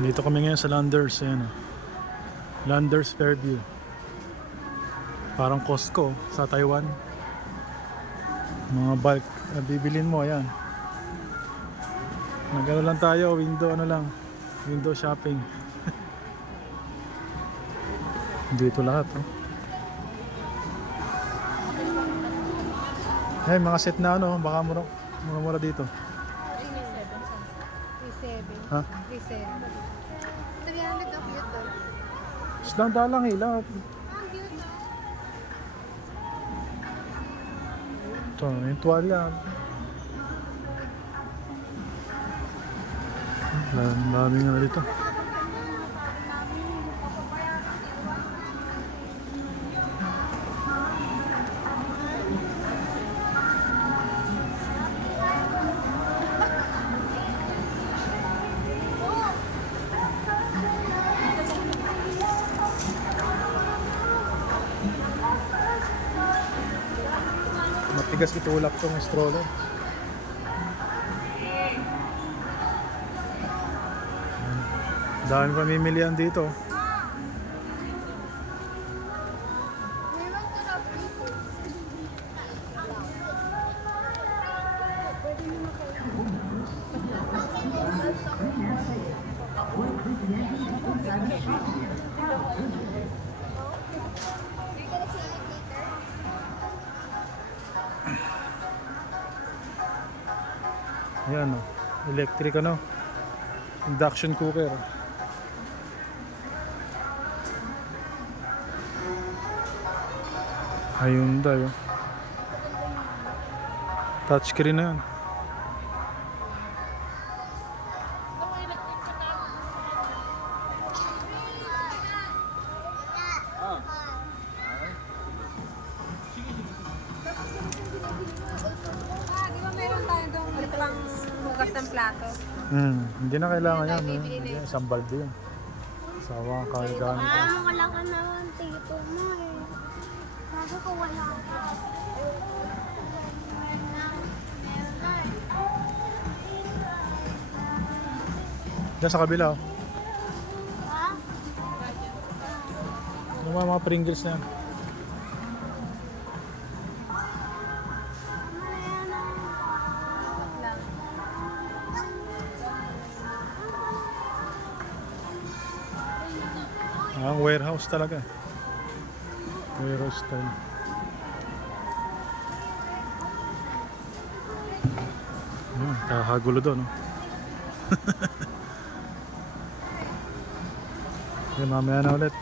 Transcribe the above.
Dito kami ngayon sa Landers, ayan o. Landers Fairview. Parang Costco sa Taiwan. Mga bulk na bibilin mo, ayan. Nagano lang tayo, window ano lang. Window shopping. Dito lahat, oh. Ay, mga set na ano, baka mura dito. 3.7. Ha? 3.7. 300 ang cute daw. Islang dalang ilang. Ang cute Ito, daw. yung tuwalya. Maraming ano dito. Matigas itulak tong stroller. Dami pamimilihan dito. Ayan o, electric ano, induction cooker. Hyundai oh. Touchscreen na yan. Di ba meron tayo doon pang bukas ng plato? Hindi na kailangan yan. Bibili na yun. Isang balde yan. Sawa ang kailangan ko. Wala ka naman tito mo eh. Sabi ko wala ka. Diyan sa kabila oh. Ha? Yung mga Pringles na yan. Ang warehouse talaga. Warehouse style. Kakagulo doon. Oh. Okay, mamaya na ulit.